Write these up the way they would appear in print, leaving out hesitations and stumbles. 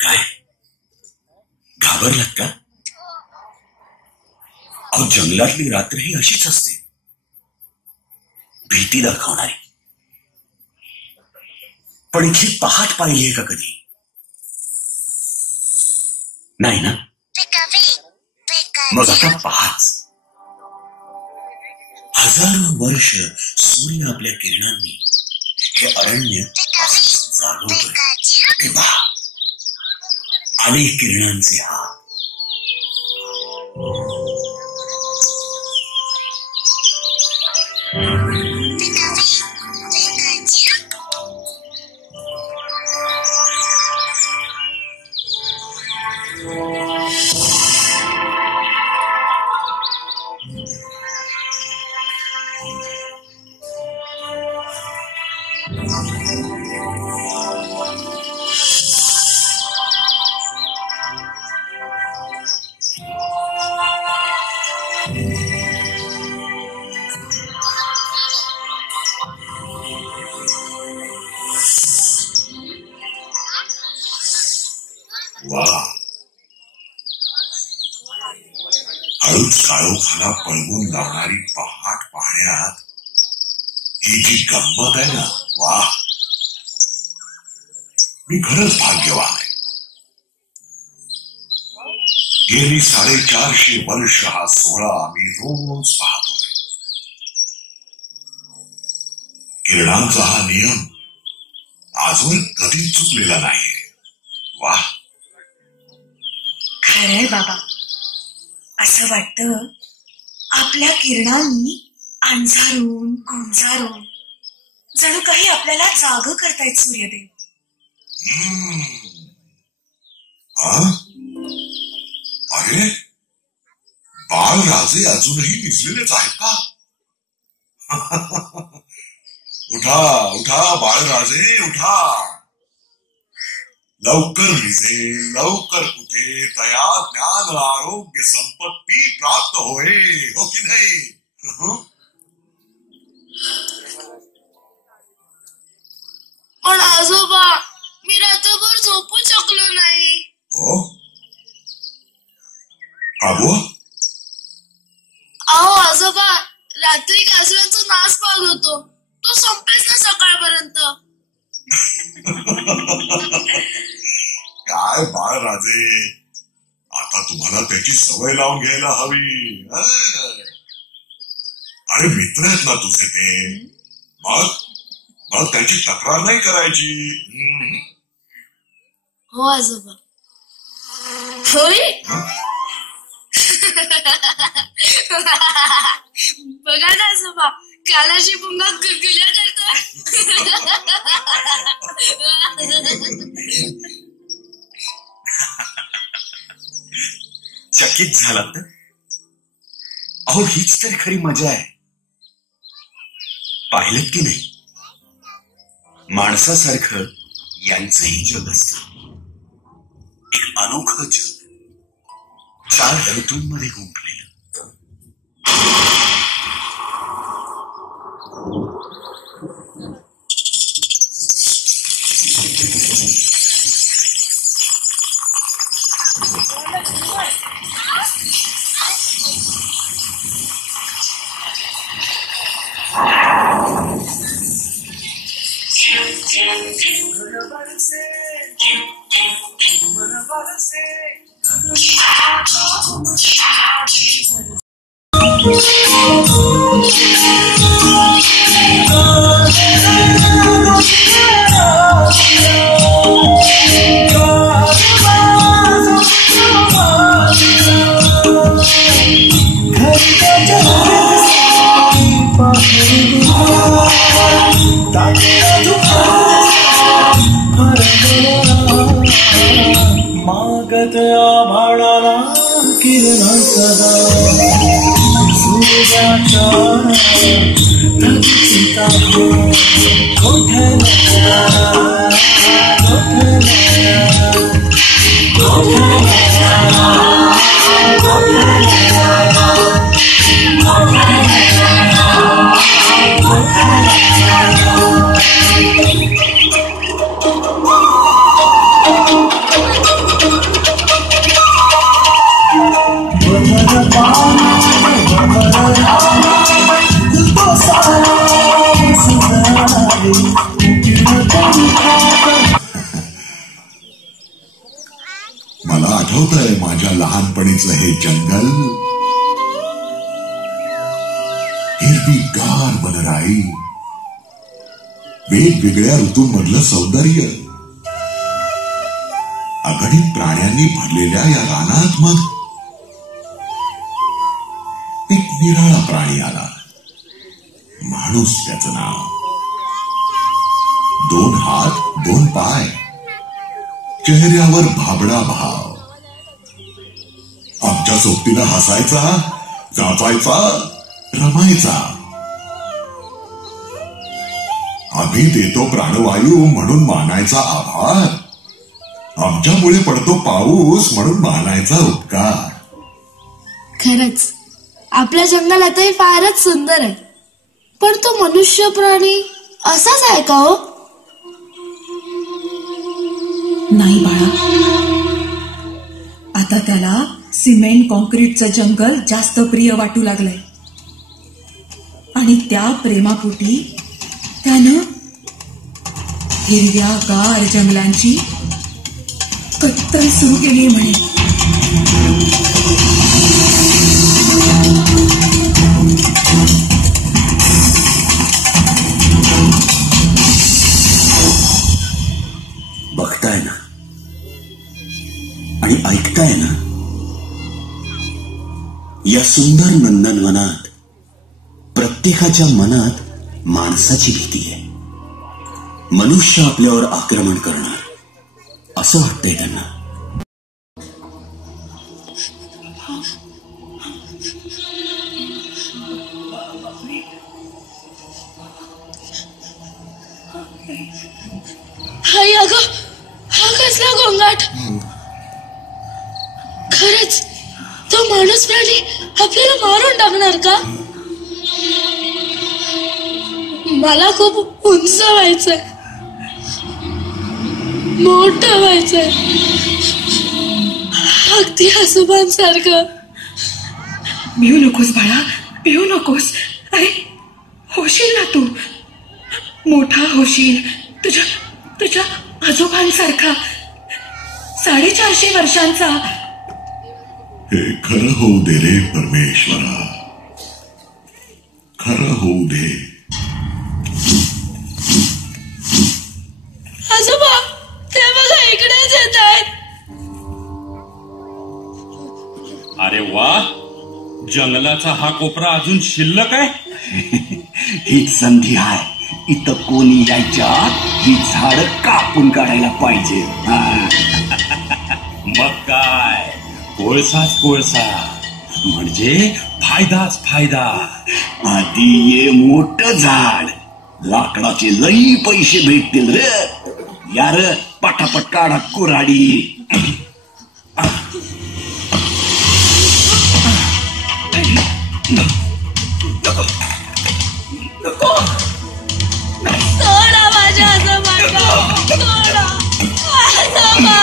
काय घाबरलात का? अहो, जंगलातली रात्र ही अशीच असते, भीती दाखवणारी. पण इथली पहाट पाहिलीये का कधी? नाही ना? मग आता पहाच. हजारो वर्ष सूर्य आपल्या किरणांनी हे अरण्य जागवतोय. ते पहा, अनेक किरणांचे हात. वा, हळूच काळोखाला पळवून लावणारी पहाट पाहण्यात ही जी गंमत आहे ना, वा, मी खरंच भाग्यवान आहे. गेली 450 वर्ष हा सोहळा मी रोज पाहतोय. किरणांचा हा नियम आजवर कधीच चुकलेला नाहीये. वा, खरंय बाबा. असं वाटतं आपल्या किरणांनी अंधारून गोंजारून जणू काही आपल्याला जाग करतायत सूर्यदेव. अरे, बाळराजे अजूनही निजलेलेच आहेत का? उठा उठा बाळराजे, उठा. लवकर निजे, लवकर उठे, तया ज्ञान आरोग्य संपत्ती प्राप्त होय, हो की नाही? पण आजोबा, मी रात्रभर झोपू शकलो नाही. हो, अगो, अहो आजोबा, रात्री काजव्यांचा नाच पाहत होतो. तो संपेच ना सकाळपर्यंत. काय बाळराजे, आता तुम्हाला त्याची सवय लावून घ्यायला हवी. अरे, मित्र आहेत ना तुझे ते, मग त्याची तक्रार नाही करायची. हो आजोबा. होय, बघा ना आजोबा, कालाशी पुंगा गुलगुल्या करतो. चकित झालात ना? अहो, हीच तर खरी मजा आहे. पाहिलं की नाही, माणसासारखं यांचंही जग असतं. एक अनोखं जग, 4 ऋतूंमध्ये गुंफलेलं. मागत आभाळाला किरण सदा सूर्याच्या नदीचा कोठे आठवतंय माझ्या लहानपणीचं हे जंगल. हिरवीगार वनराई, वेगवेगळ्या ऋतूंमधलं सौंदर्य, अगणित प्राण्यांनी भरलेल्या या रानात मग एक निराळा प्राणी आला. माणूस त्याचं नाव. 2 हात 2 पाय, चेहऱ्यावर भाबडा भाव. आमच्या सोबतीनं हसायचा, जाचायचा, रमायचा. आम्ही देतो प्राणवायू म्हणून मानायचा आभार. आमच्यामुळे पडतो पाऊस म्हणून मानायचा उपकार. खरंच आपल्या जंगलातही फारच सुंदर आहे. पण तो मनुष्य प्राणी असाच आहे का हो? नाही बाळा, आता त्याला सिमेंट कॉन्क्रीटचं जंगल जास्त प्रिय वाटू लागलंय. आणि त्या प्रेमापोटी त्यानं हिरव्या गार जंगलांची कत्तल सुरू केली म्हणे. बघताय ना आणि ऐकताय ना, या सुंदर नंदनवनात प्रत्येकाच्या मनात माणसाची भीती आहे. मनुष्य आपल्यावर आक्रमण करणार असं वाटतंय त्यांना. हाय अगं, हा कसला गोंगाट. खरंच तो माणूस प्राणी आपल्याला मारून टाकणार का? मला खूप उंच व्हायचंय, मोठं व्हायचंय, अगदी आजोबांसारखं. भिऊ नकोस बाळा, भिऊ नकोस. अरे होशील ना तू, मोठा होशील, तुझ्या आजोबांसारखा, 450 वर्षांचा. हे खरं होऊ दे रे परमेश्वरा, खरं होऊ दे. आजोबा ते बघा इकडेच येत आहेत. अरे वा, जंगलाचा हा कोपरा अजून शिल्लक आहे. हीच संधी आहे. इथं कोणी यायच्या ही झाड कापून काढायला पाहिजे. मग काय, कोळसाच कोळसा म्हणजे फायदाच फायदा. आधी ये मोठं झाड, लाकडाचे लई पैसे भेटतील रे. यार पटापट काढा कुऱ्हाडी. सोडा माझ्या आजोबांना, सोडा आजोबा.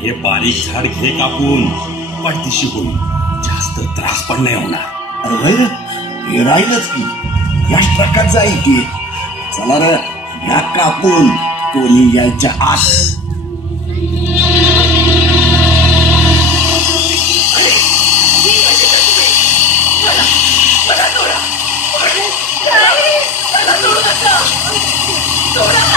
हे बारीक झाड घे कापून, पडदिशी होईल, जास्त त्रास पण नाही होणार. अरे हे राहीलच की, याच प्रकारचं आहे की. चला रे, ह्या कापून कोणी यायच्या आत. सोडा